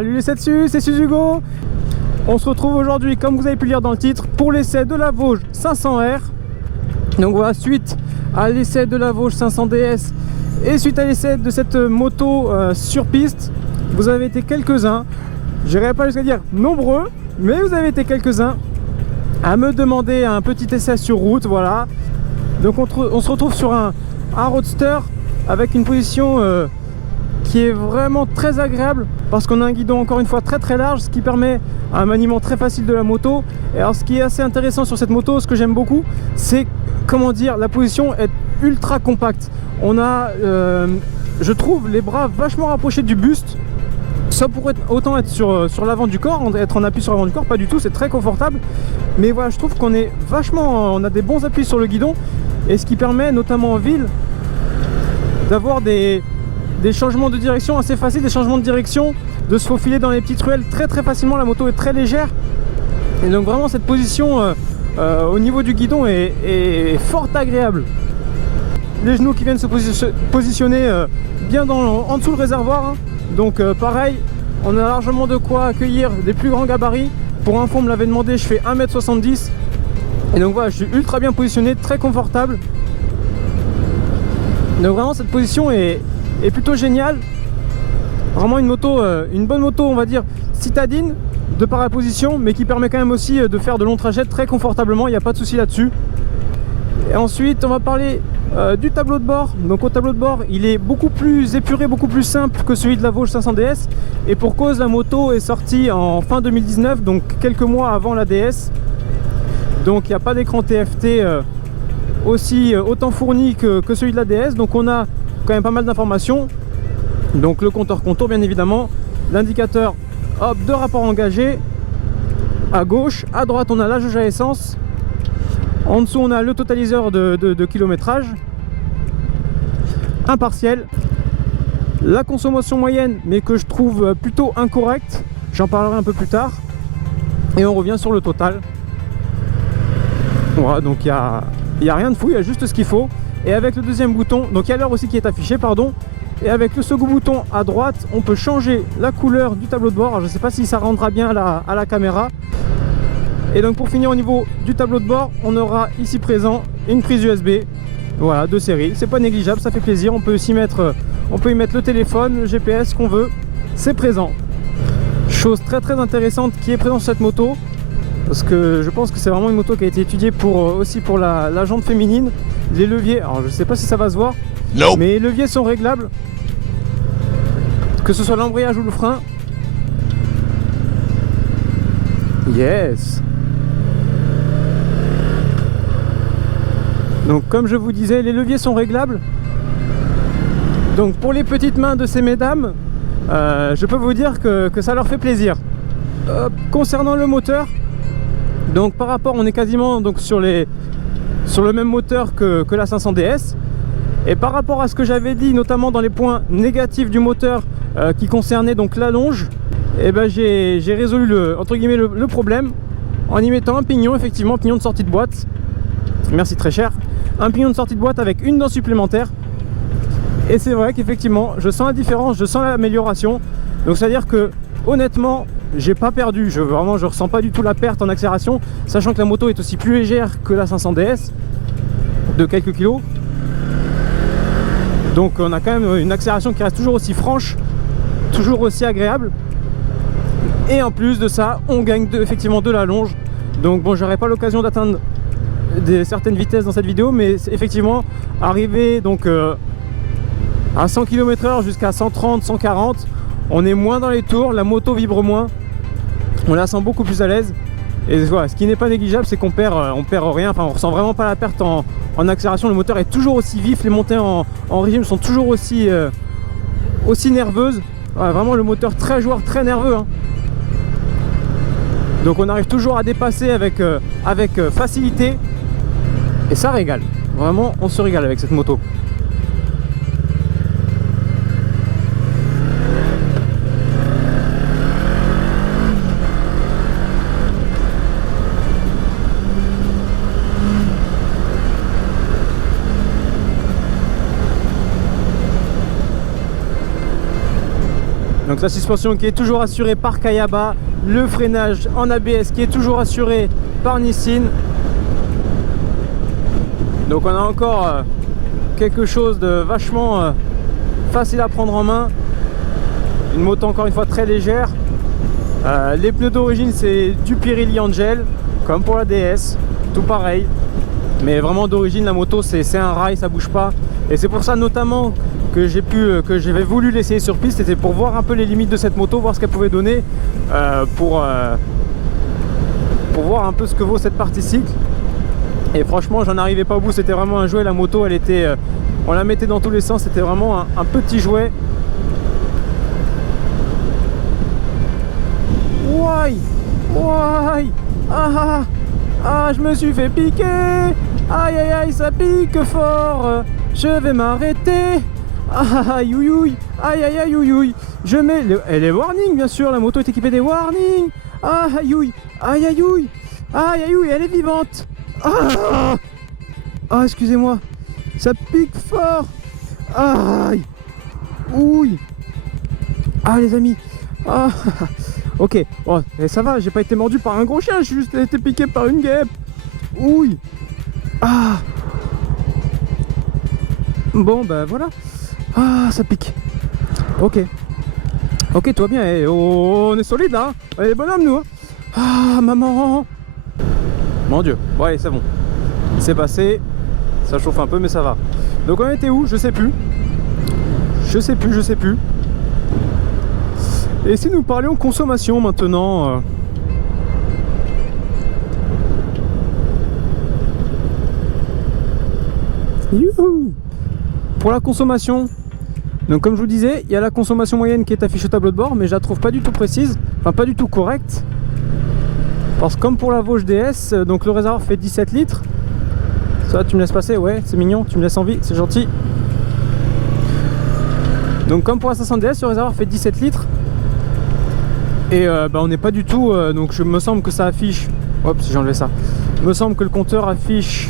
Salut les 7 dessus, c'est Suzugo. On se retrouve aujourd'hui, comme vous avez pu lire dans le titre, pour l'essai de la Vosges 500R. Donc voilà, suite à l'essai de la Vosges 500 DS et suite à l'essai de cette moto sur piste, vous avez été quelques-uns, je n'irai pas jusqu'à dire nombreux, mais vous avez été quelques-uns à me demander un petit essai sur route. Voilà, donc on se retrouve sur un roadster avec une position qui est vraiment très agréable parce qu'on a un guidon encore une fois très large, ce qui permet un maniement très facile de la moto. Et alors ce qui est assez intéressant sur cette moto, ce que j'aime beaucoup, c'est comment dire, la position est ultra compacte. On a je trouve les bras vachement rapprochés du buste. Ça pourrait autant être sur l'avant du corps, être en appui sur l'avant du corps, pas du tout, c'est très confortable. Mais voilà, je trouve qu'on est vachement, on a des bons appuis sur le guidon, et ce qui permet notamment en ville d'avoir des changements de direction assez faciles, des changements de direction, de se faufiler dans les petites ruelles très facilement. La moto est très légère, et donc vraiment cette position au niveau du guidon est fort agréable. Les genoux qui viennent se positionner bien en dessous le réservoir, hein. Donc pareil, on a largement de quoi accueillir des plus grands gabarits. Pour info, on me l'avait demandé, je fais 1m70, et donc voilà, je suis ultra bien positionné, très confortable. Donc vraiment cette position est plutôt géniale. Vraiment une moto, une bonne moto, on va dire citadine de par la position, mais qui permet quand même aussi de faire de longs trajets très confortablement, il n'y a pas de souci là-dessus. Et ensuite on va parler du tableau de bord. Donc au tableau de bord, il est beaucoup plus épuré, beaucoup plus simple que celui de la Vosges 500 DS, et pour cause, la moto est sortie en fin 2019, donc quelques mois avant la DS. Donc il n'y a pas d'écran TFT autant fourni que celui de la DS, donc on a quand même pas mal d'informations. Donc le compteur contour bien évidemment, l'indicateur de rapport engagé à gauche, à droite on a la jauge à essence, en dessous on a le totaliseur de kilométrage, un partiel, la consommation moyenne mais que je trouve plutôt incorrecte, j'en parlerai un peu plus tard, et on revient sur le total. Voilà, donc il n'y a rien de fou, il y a juste ce qu'il faut. Et avec le deuxième bouton, donc il y a l'heure aussi qui est affichée, pardon. Et avec le second bouton à droite, on peut changer la couleur du tableau de bord. Alors, je ne sais pas si ça rendra bien à la caméra. Et donc pour finir au niveau du tableau de bord, on aura ici présent une prise USB. Voilà, de série. C'est pas négligeable, ça fait plaisir. On peut y mettre le téléphone, le GPS qu'on veut. C'est présent. Chose très intéressante qui est présente sur cette moto, parce que je pense que c'est vraiment une moto qui a été étudiée aussi pour la jante féminine. Les leviers, alors je sais pas si ça va se voir, nope, mais les leviers sont réglables, que ce soit l'embrayage ou le frein. Yes. Donc comme je vous disais, les leviers sont réglables. Donc pour les petites mains de ces mesdames, je peux vous dire que ça leur fait plaisir. Concernant le moteur, donc par rapport, on est quasiment donc sur le même moteur que la 500 DS. Et par rapport à ce que j'avais dit, notamment dans les points négatifs du moteur qui concernaient donc l'allonge, et ben j'ai résolu le problème en y mettant un pignon, effectivement, un pignon de sortie de boîte. Merci très cher. Un pignon de sortie de boîte avec une dent supplémentaire. Et c'est vrai qu'effectivement, je sens la différence, je sens l'amélioration. Donc c'est à dire que honnêtement, j'ai pas perdu, je ressens pas du tout la perte en accélération, sachant que la moto est aussi plus légère que la 500 DS de quelques kilos. Donc on a quand même une accélération qui reste toujours aussi franche, toujours aussi agréable. Et en plus de ça, on gagne effectivement de la longe. Donc bon, j'aurai pas l'occasion d'atteindre certaines vitesses dans cette vidéo, mais effectivement arriver donc à 100 km/h jusqu'à 130, 140, on est moins dans les tours, la moto vibre moins, on la sent beaucoup plus à l'aise. Et voilà, ce qui n'est pas négligeable, c'est qu'on perd rien, enfin on ressent vraiment pas la perte en accélération. Le moteur est toujours aussi vif, les montées en régime sont toujours aussi nerveuses. Voilà, vraiment le moteur très joueur, très nerveux, hein. Donc on arrive toujours à dépasser avec facilité, et ça régale. Vraiment, on se régale avec cette moto. Donc la suspension qui est toujours assurée par Kayaba, le freinage en ABS qui est toujours assuré par Nissin. Donc on a encore quelque chose de vachement facile à prendre en main. Une moto encore une fois très légère. Les pneus d'origine c'est du Pirelli Angel, comme pour la DS, tout pareil. Mais vraiment d'origine la moto c'est un rail, ça bouge pas. Et c'est pour ça notamment que j'avais voulu l'essayer sur piste. C'était pour voir un peu les limites de cette moto, voir ce qu'elle pouvait donner, pour voir un peu ce que vaut cette partie cycle. Et franchement j'en arrivais pas au bout, c'était vraiment un jouet. La moto elle était, on la mettait dans tous les sens, c'était vraiment un petit jouet. Ouaille, ouaille, je me suis fait piquer. Aïe aïe aïe, ça pique fort. Je vais m'arrêter. Aïe ouïe ouïe, aïe aïe aïe ouïe ouïe. Je mets les warnings bien sûr, la moto est équipée des warnings. Aïe ouïe, aïe aïe ouïe, aïe aïe ouïe, elle est vivante. Excusez-moi, ça pique fort. Aïe, ouïe. Les amis. Ok, oh, ça va, j'ai pas été mordu par un gros chien, j'ai juste été piqué par une guêpe. Ouille. Bon bah voilà. Ça pique. Ok, toi bien, on est solide là, on est bonhomme nous. Maman. Mon dieu, bon allez c'est bon. C'est passé, ça chauffe un peu mais ça va. Donc on était où? Je sais plus. Et si nous parlions consommation maintenant Youhou. Pour la consommation, donc comme je vous disais, il y a la consommation moyenne qui est affichée au tableau de bord, mais je la trouve pas du tout précise, enfin pas du tout correcte. Parce que comme pour la Vosges DS, donc le réservoir fait 17 litres. Ça tu me laisses passer, ouais c'est mignon, tu me laisses en vie, c'est gentil. Donc comme pour la 500 DS, le réservoir fait 17 litres. Et on n'est pas du tout, donc je me semble que ça affiche, hop si j'ai enlevé ça, il me semble que le compteur affiche,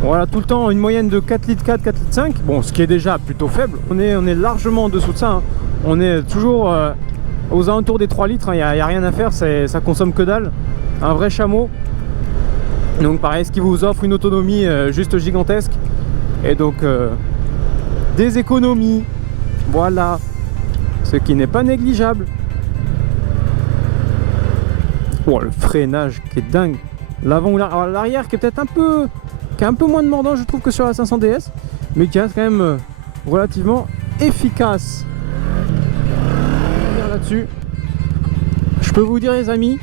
voilà, tout le temps une moyenne de 4 litres 4, 4 litres 5, bon ce qui est déjà plutôt faible, on est largement en dessous de ça, hein. On est toujours aux alentours des 3 litres, il n'y a rien à faire, ça consomme que dalle, un vrai chameau. Donc pareil, ce qui vous offre une autonomie juste gigantesque, et donc des économies, voilà, ce qui n'est pas négligeable. Oh, le freinage qui est dingue. L'avant ou l'arrière qui est peut-être un peu moins demandant je trouve que sur la 500 DS, mais qui reste quand même relativement efficace. Là-dessus, je peux vous dire les amis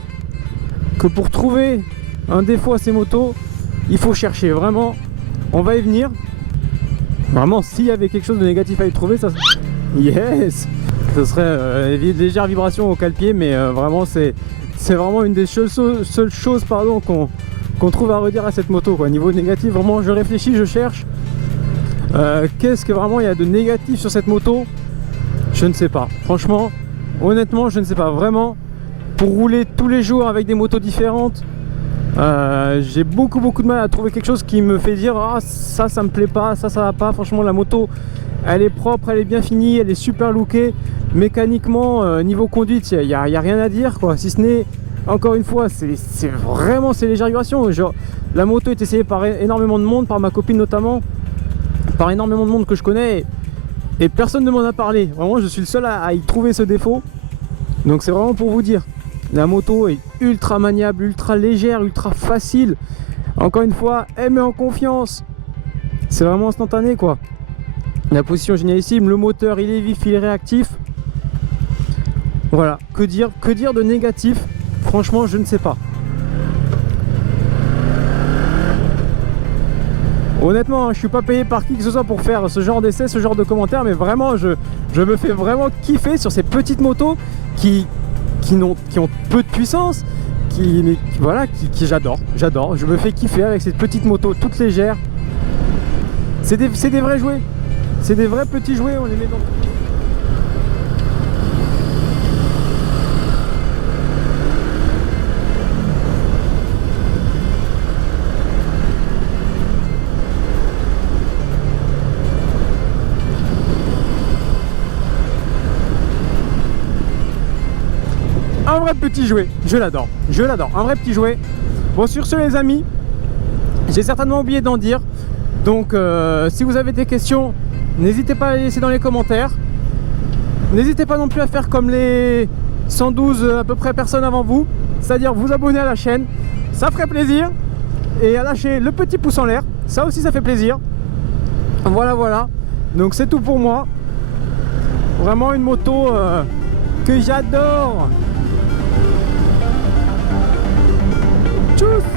que pour trouver un défaut à ces motos, il faut chercher vraiment. On va y venir. Vraiment, s'il y avait quelque chose de négatif à y trouver, ça yes, ce serait légère vibration au cale-pied, mais vraiment c'est vraiment une des seules choses qu'on trouve à redire à cette moto quoi. Niveau négatif, vraiment je réfléchis, je cherche. Qu'est-ce que vraiment il y a de négatif sur cette moto? Je ne sais pas. Franchement, honnêtement, je ne sais pas. Vraiment, pour rouler tous les jours avec des motos différentes, j'ai beaucoup de mal à trouver quelque chose qui me fait dire ça me plaît pas, ça va pas. Franchement la moto elle est propre, elle est bien finie, elle est super lookée. Mécaniquement, niveau conduite, il n'y a rien à dire quoi, si ce n'est, encore une fois, c'est vraiment ces légères vibrations. Genre, la moto est essayée par énormément de monde, par ma copine notamment, par énormément de monde que je connais, et personne ne m'en a parlé. Vraiment, je suis le seul à y trouver ce défaut. Donc c'est vraiment pour vous dire, la moto est ultra maniable, ultra légère, ultra facile. Encore une fois, elle met en confiance. C'est vraiment instantané quoi. La position génialissime, le moteur il est vif, il est réactif. Voilà, que dire de négatif? Franchement, je ne sais pas. Honnêtement, je suis pas payé par qui que ce soit pour faire ce genre d'essai, ce genre de commentaires, mais vraiment, je me fais vraiment kiffer sur ces petites motos qui ont peu de puissance, voilà, j'adore. Je me fais kiffer avec ces petites motos toutes légères. C'est des vrais jouets. C'est des vrais petits jouets, on les met dans... vrai petit jouet, je l'adore, un vrai petit jouet. Bon, sur ce les amis, j'ai certainement oublié d'en dire. Donc si vous avez des questions, n'hésitez pas à les laisser dans les commentaires. N'hésitez pas non plus à faire comme les 112 à peu près personnes avant vous, c'est-à-dire vous abonner à la chaîne, ça ferait plaisir. Et à lâcher le petit pouce en l'air, ça aussi ça fait plaisir. Voilà, donc c'est tout pour moi. Vraiment une moto que j'adore. Tchuss.